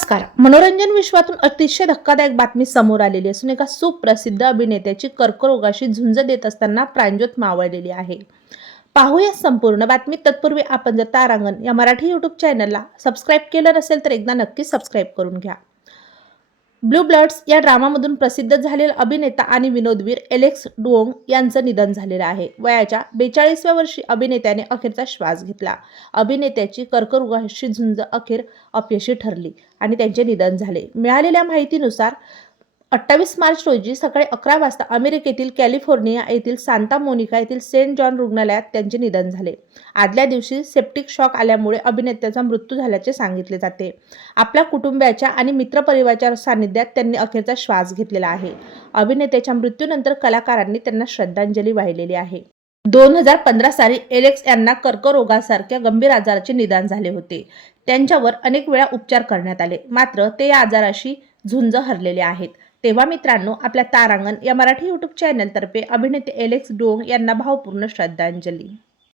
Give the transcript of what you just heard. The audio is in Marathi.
नमस्कार. मनोरंजन विश्वातून अतिशय धक्कादायक बातमी समोर आलेली असून एका सुप्रसिद्ध अभिनेत्याची कर्करोगाशी झुंज देत असताना प्राणज्योत मावळलेली आहे. पाहूया संपूर्ण बातमी. तत्पूर्वी आपण जर तारांगण या मराठी यूट्यूब चॅनलला सबस्क्राईब केलं नसेल तर एकदा नक्की सबस्क्राईब करून घ्या. ब्लू ब्लड्स या ड्रामामधून प्रसिद्ध झालेला अभिनेता आणि विनोदवीर एलेक्स डुओंग यांचं निधन झालेलं आहे. वयाच्या 42व्या वर्षी अभिनेत्याने अखेरचा श्वास घेतला. अभिनेत्याची कर्करोगाशी झुंज अखेर अपयशी ठरली आणि त्यांचे निधन झाले. मिळालेल्या माहितीनुसार 28 मार्च रोजी सकाळी 11 वाजता अमेरिकेतील कॅलिफोर्निया येथील सांता मोनिका येथील सेंट जॉन रुग्णालयात त्यांचे निधन झाले. आदल्या दिवशी सेप्टिक शॉक आल्यामुळे अभिनेत्याचा मृत्यू झाल्याचे सांगितले जाते. आपल्या कुटुंबियाच्या आणि मित्रपरिवाराच्या सानिध्यात त्यांनी अखेरचा श्वास घेतलेला आहे. अभिनेत्याच्या मृत्यूनंतर कलाकारांनी त्यांना श्रद्धांजली वाहिलेली आहे. 2015 साली एलेक्स यांना कर्करोगासारख्या गंभीर आजाराचे निदान झाले होते. त्यांच्यावर अनेक वेळा उपचार करण्यात आले, मात्र ते या आजाराशी झुंज हरलेले आहेत. तेव्हा मित्रांनो, आपल्या तारांगण या मराठी यूट्यूब चॅनलतर्फे अभिनेते एलेक्स डुओंग यांना भावपूर्ण श्रद्धांजली.